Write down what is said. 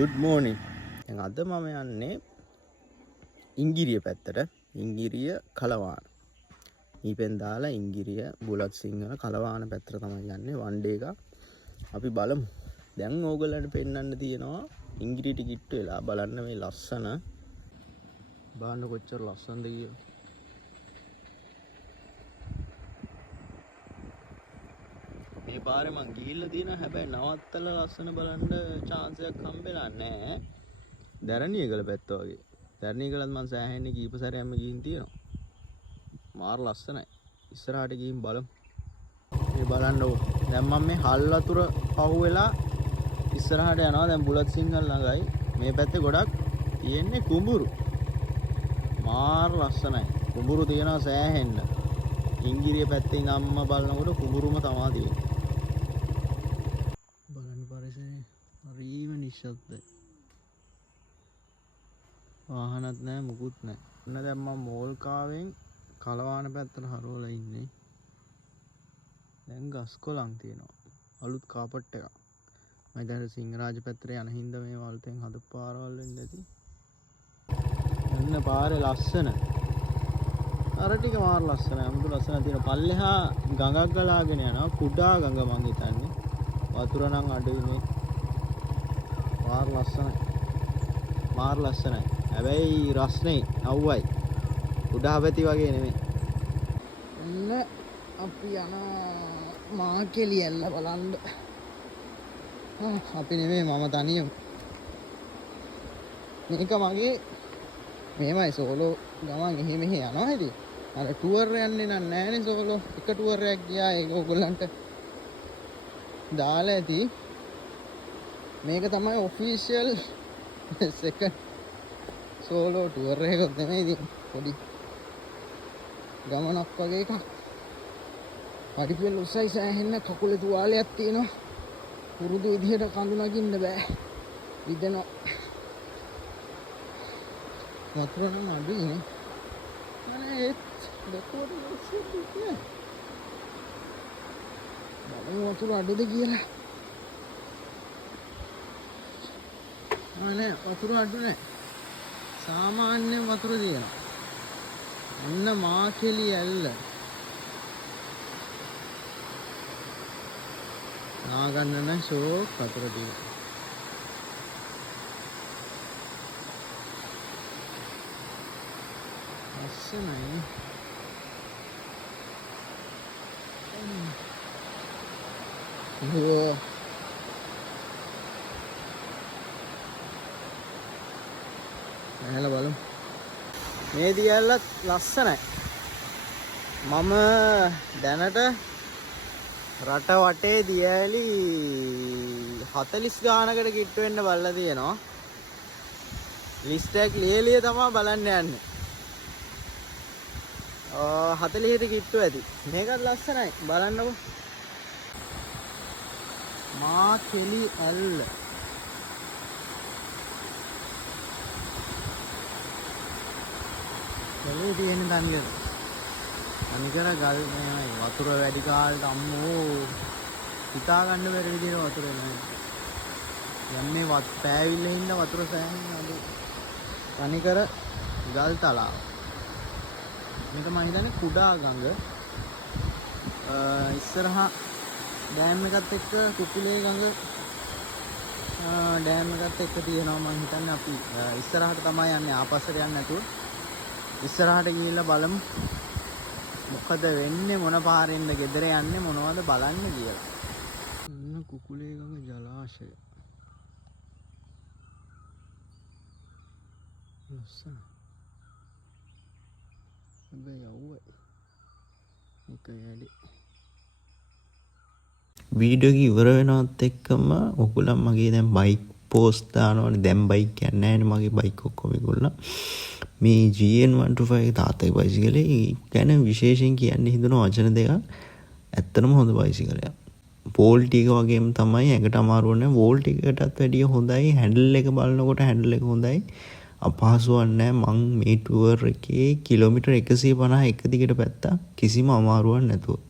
good morning. දැන් අද මම යන්නේ ඉංගිරිය පැත්තට. ඉංගිරිය කලවාන. ඊපෙන් දාලා ඉංගිරිය බුලත් සිංහල කලවාන පැත්තට තමයි යන්නේ වන් ඩේ එක. අපි බලමු. දැන් ඕගොල්ලන්ට පෙන්වන්න තියෙනවා ඉංගිරියට කිට්ටු වෙලා බලන්න මේ ලස්සන. බලන්න කොච්චර ලස්සනද කියලා. මේ පාරේ මං ගිහිල්ලා තියෙනවා හැබැයි නවත්තලා ලස්සන බලන්න chance එකක් හම්බෙලා නැහැ. දැරණියගල පැත්ත වගේ. දැරණියගලත් මං සෑහෙන්නේ කීප සැරයක්ම ගිහින් තියෙනවා. මාර ලස්සනයි. ඉස්සරහට ගිහින් බලමු. මේ බලන්නකො. දැන් මම මේ හල් වතුර පහුවෙලා ඉස්සරහට යනවා. දැන් බුලත් සිංහල ළඟයි. මේ පැත්තේ ගොඩක් තියෙන්නේ කුඹුරු. මාර ලස්සනයි. කුඹුරු තියෙනවා සෑහෙන්න. ඉංගිරිය පැත්තෙන් අම්මා බලනකොට කුඹුරුම තමයි තියෙන්නේ. බලන්න පරිසරේ හරිම නිශ්ශබ්දයි. වාහනත් නැහැ මුකුත් නැහැ. ඔන්න දැන් මම මෝල්කාවෙන් කලවාන පැත්තට හරවලා ඉන්නේ. දැන් ගස් කොළන් තියෙනවා. අලුත් කාපට් එකක්. මම දැන් සිංහරාජ පැත්තට යන හින්දා මේ වලතෙන් හදපු පාරවල් වෙන්න ඇති. යන්න පාරේ ලස්සන. අර ටික මාර ලස්සනයි. අමුතු ලස්සන තියෙන පල්ලෙහා ගඟක් ගලාගෙන යනවා. කුඩා ගඟ මං හිතන්නේ. වතුර නම් අඩුයි මේ. මාර ලස්සනයි. මාර ලස්සනයි. හැබැයි රස්නේ අවුවයි. කුඩා පැති වගේ නෙමෙයි. එන්න අපි යන මාකෙලි ඇල්ල බලන්න. අපි නෙමෙයි මම තනියම. මේක මගේ මේමයි සෝලෝ ගමන් එහෙ මෙහෙ යනවා ඉතින්. අර ටුවර් යන්නේ නැහැනේ සෝලෝ. එක ටුවර් එකක් ගියා ඒක ඕගොල්ලන්ට දාලා ඇති. මේක තමයි ඔෆිෂියල් සෙකන්ඩ් සෝලෝ ටුවර් එකක් නෙමෙයි ඉතින් පොඩි ගමනක් වගේ එකක්. පඩිපෙළ උසයි සෑහෙන්න කකුලේ තුවාලයක් තියෙනවා. පුරුදු විදිහට කඳු නගින්න බෑ. විදෙනවා. වතුර නම් අඩුයි නේ. අනේ ඒත් ලොකුවට ඉස්සෙල්ලා නෑ. බලමු වතුර අඩුද කියලා. අනේ වතුර අඩු නෑ. සාමාන්‍ය වතුර තියෙනවා. අන්න මාකෙලි ඇල්ල. නාගන්න නම් ෂෝක් වතුර තියෙනවා. ලස්සනයි. ඕ බලමු. මේ දියල්ලත් ලස්සනයි. මම දැනට රට වටේ දියැලි 40 ගානකට කිට්ටු වෙන්න බලලා තියෙනවා. ලිස්ට් එක ලියලිය තමයි බලන්න යන්නේ. 40ට කිට්ටු ඇති. මේකත් ලස්සනයි. බලන්නකො. මාකෙලි ඇල්ල. ගලේ තියෙන තනියද? අනිකර ගල් මේ වතුර වැඩි කාලට අම්මෝ හිතා ගන්න බැරි විදිහට වතුර එනවා. යන්නේ පෑවිල්ලේ ඉන්න වතුර සෑහෙන අඩු. අනිකර ගල් තලාව. මේක මම හිතන්නේ කුඩා ගඟ. ඉස්සරහා ඩෑම් එකත් එක්ක කුකුලේ ගඟ ඩෑම් එකත් එක්ක තියෙනවා මම හිතන්නේ අපි ඉස්සරහට තමයි යන්නේ ආපස්සට යන්නේ නැතුව. ඉස්සරහට ගිහිල්ලා බලමු මොකද වෙන්නේ මොන පාරෙන්ද ගෙදර යන්නේ මොනවද බලන්න කියලා. කුකුලේ ගඟ ජලාශය. ලස්සන. හැබැයි අවුවයි. එක යලි. වීඩියෝ එක ඉවර වෙනවත් එක්කම ඔයගොල්ලෝ මගේ දැන් බයික් පෝස්ට් දානවනේ. දැන් බයික් යන්නේ නැහැ නේ මගේ බයික් ඔක්කොම ඒගොල්ලෝ. මේ GN125 තාත්තගේ බයිසිකලේ ගැන විශේෂයෙන් කියන්න හිතන වචන දෙකක්. ඇත්තටම හොඳ බයිසිකලයක්. වෝල්ට් එක වගේම තමයි ඇඟට අමාරු නැහැ. වෝල්ට් එකටත් වැඩිය හොඳයි. හැන්ඩල් එක බලනකොට හැන්ඩල් එක හොඳයි. අපහසුවක් නැහැ. මං මේ ටුවර් එකේ කිලෝමීටර් 150 එක දිගට පැත්තා කිසිම අමාරුවක් නැතුව.